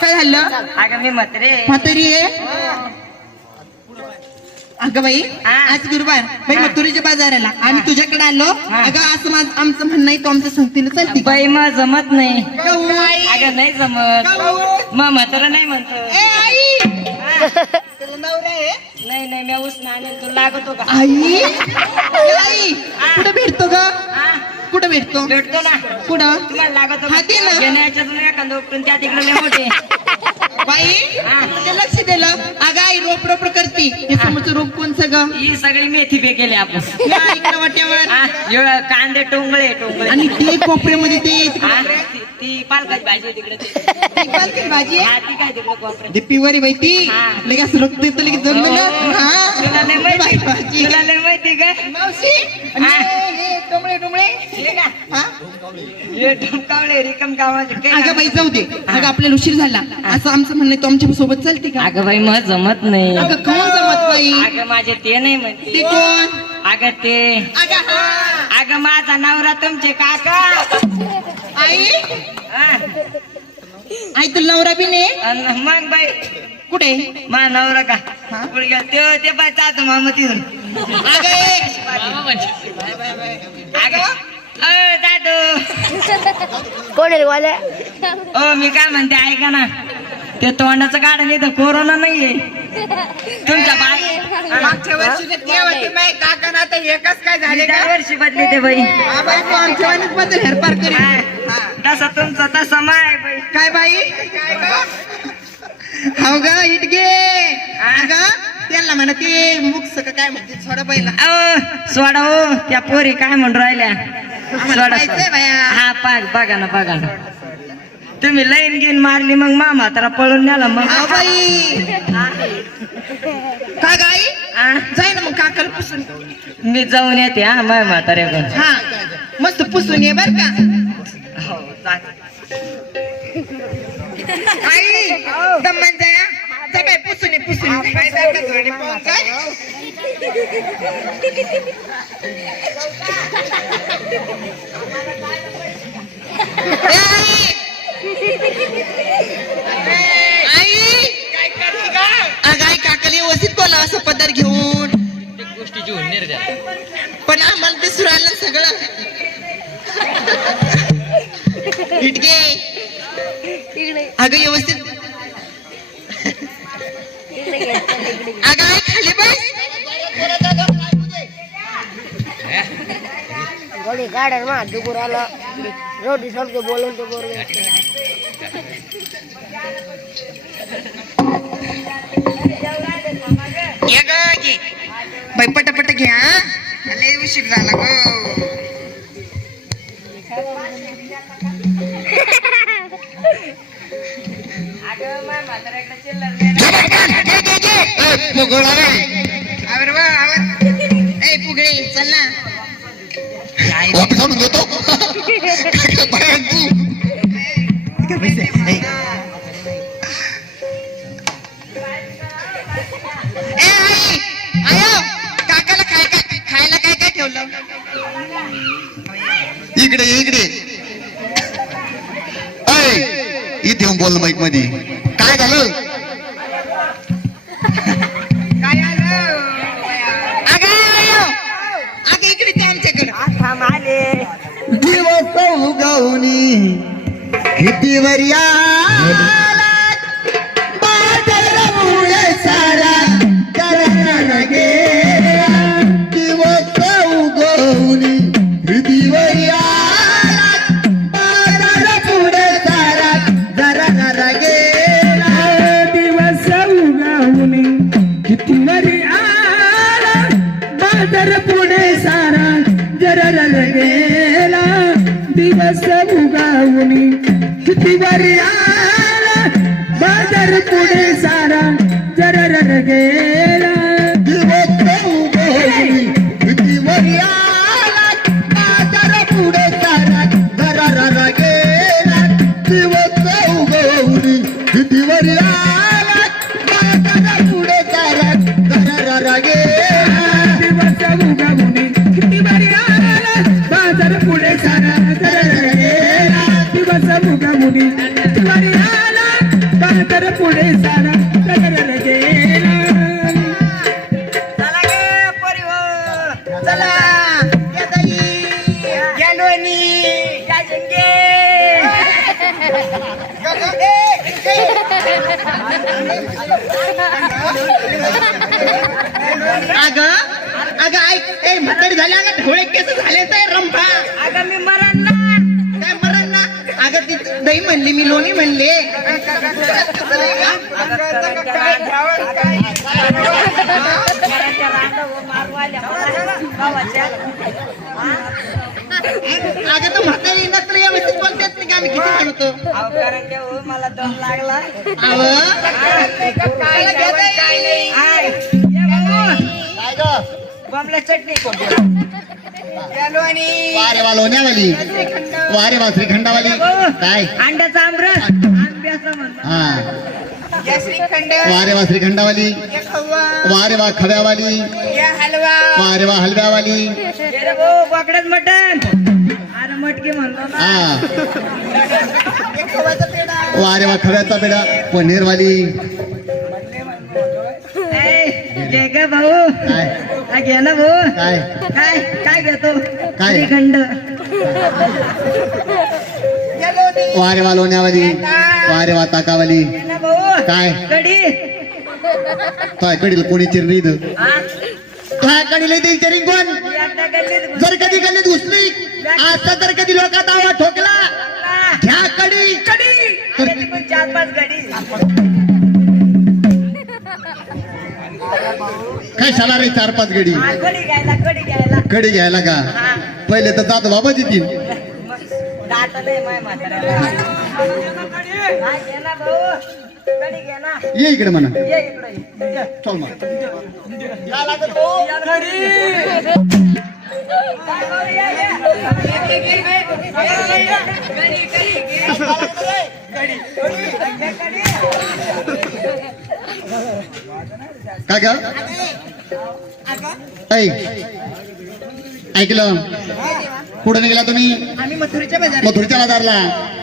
काय झालं? अगं मी म्हात्रे म्हातारी आहे? अगं बाई हा. आज गुरुवार. बाई हा. मथुरीच्या बाजाराला. आम्ही तुझ्याकडे आलो. हा. अगं असं माझं आमचं म्हणणं आहे तू आमच्या संगतीला चालते का? बाई मग जमत नाही. काहू? अगं नाही जमत? मग म्हातारा नाही म्हणतो. ए, आई. तुला नवरा आहे? नाही नाही मी ऊस आणेल तू लागतो का? आई! आई! कुठं भेटतो ग? हा? कुठं भेटतो? भेटतो ना. कुठं? तुम्हाला लागतो हा, दे ना. घेण्याच्यातून एखादं उपटून त्या तिकडे लय मोठे. बाई हा. लक्ष दिलं अगं आई रोप रोप करते. हे समोरचं रोप कोणचं ग ही सगळी मेथी पे केली आपण. या इकडं वाट्यावर. हा, एवढं कांदे टोंगळे टोंगळे. आणि ते कोपऱ्यामध्ये ते हा, ती- ती पालकाची भाजी आहे तिकडे. ती. पालकी भाजी आहे. हा ती काय तिकडे कोपऱ्यात? ते पिवरी बाई ती. हा. लगेच रोखते येतं लगेच जमलं ना? हा. तुला नाही माहिती भाजी. तुला नाही माहिती का? मावशी? रिकम कामाचे अगं बाई जाऊ दे. अगं आपल्याला उशीर झाला. असं आमचं म्हणणं तू आमच्यासोबत चालते का? अगं बाई मग जमत नाही. अगं कोण जमत बाई? अगं माझे ते नाही ते म्हणते कोण? अगं ते. अगं हा. माझा नवरा तुमचे काका. आई? आई तुला नवरा बी नाही? मग बाई कुठे? मा नवरा का? गेला ते ते बाई जातो मामा तिथून. कोण आहे वाले ओ मी काय म्हणते ऐका ना. ते तोंडाचं गाडं नाही तर कोरोना नाहीये. तुमच्या बाई मागच्या वर्षी ते होते माय काका ना आता एकच काय झाले का? वर्षी बदली ते बाई. हा आमच्या वाणीत बद्दल हेरपार करी हा. तसा तुमचा तसा माय बाई. काय बाई? हो ग इटगे अगं त्यांना म्हणा ते मुक्स का काय म्हणते? थोडं पहिला. अहो सोडा हो त्या पोरी काय म्हणून राहिल्या? सोडा बाया. हा पाग बघा ना बघा ना. तुम्ही लाईन घेऊन मारली मग मामा तर पळून नेला मग. हा बाई. काय गाई? जाय ना मग काकाला पुसून. मी जाऊन येते हा माय म्हाताऱ्याकडून हा मस्त पुसून ये बर का. हो चालेल. आई दमन जाया जा आई आई व्यवस्थित बोला असं पदर घेऊन पण आम्हाला ते सुरायला सगळं इटके अगं व्यवस्थित गोळी काढा ना डुकूर आला रोटी सोडके बोलून ते बरोबर ये ग घे बाई पटापट घ्या. लय उशीर झाला ग. आवर वा आवर ए पुगळे चल ना. वापस आणून देतो काकाला काय काय खायला काय काय ठेवलं इकडे इकडे इथे बोल माईकमध्ये काय झालं उगवणी किती वर्या. बाजार पुढे सारा जरा गेला. उगवणी बाजार पुढे सारा जरा जरा गेला दिवस उगवणी किती वर्या बाजार पुढे सारा जरा जरा गेला दिवस उगवणे किती वरी आला बाजार पुढे सारा जरा गेला दिवस उगवणे किती वरी आला पुढे सारा रगर गेला चला गे पोरी हो. चला. या ताई, या लोणी. या जिंगे. अगं अगं ऐक ए म्हातारी झाली अगं ढोळे केस झाले ते रंभा. अगं मी ना मरण ना अगं ती दही म्हणली मी लोणी म्हणले. अगं तर म्हातारी नसलं व्यवस्थित नाही का आम्ही किती अहो. कारण हो मला दम लागला आय. बमला चटणी वारे वा लोण्यावाली वारे वा श्रीखंडावाली काय? अंड्याचा आमरस. हा. वारे वा श्रीखंडावाली. वारे वा खव्यावाली. वारे वा हलव्यावाली. गेलं भाऊ बोकड्यात मटण. अरे मटकी म्हणलो ना या खवाचा पेढा. वारे वा खव्याचा पेढा. पनीरवाली. भाऊ. काय घे ना भाऊ काय? काय? काय घेतो? काय? श्रीखंड. लोणी वारे वा लोण्यावाली वारे वा ताकावाली घे ना भाऊ. काय? कडी. काय कडील कोणी चिरली हा, काय कडील ते विचारिंग कोण मी आता गल्लीत जर कधी गल्लीत घुसली आता जर कधी लोकात आवाज ठोकला घुसला. घ्या कडी. कडी. अरे ती पण चार पाच गडी काय शाला रे चार पाच गडी? कडी घ्यायला कडी घ्यायला. कडी घ्यायला का? पहिले तर बाबा दात घे ना ये इकडे म्हणा. चल मग. काय का ऐक ऐकलं? कुठं निघाला तुम्ही? आम्ही मथुरीच्या बाजारला.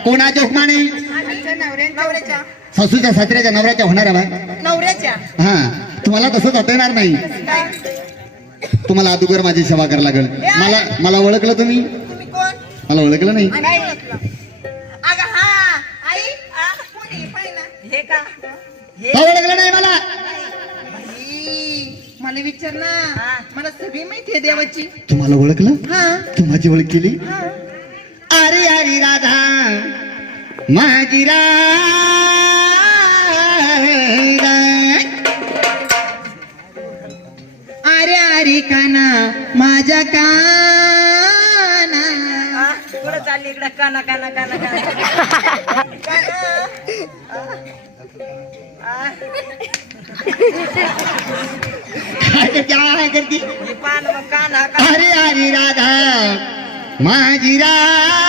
कोणाच्या हुकमाने? सासूच्या सासऱ्याच्या नवऱ्याच्या होणार आहे नवऱ्याच्या. हा. तुम्हाला तसं जाता येणार नाही. तुम्हाला अगोदर माझी सेवा करायला लागेल. मला मला ओळखलं तुम्ही? तुम्ही कोण? मला ओळखलं नाही. नाही ओळखलं? अगं हा. आई आ, कोण आहे? पाय ना. हे का? का ओळखलं नाही मला? मला विचार ना. मला सगळी माहिती आहे देवाची. तुम्हाला ओळखलं? हा. तू माझी ओळख केली? हा. अरे अरे राधा. माझी राधा अरे अरे काना माझ्या काना हा, चालली इकडं. काना काना काना काना. हा, काय पान काना. अरे अरे राधा. माझी राधा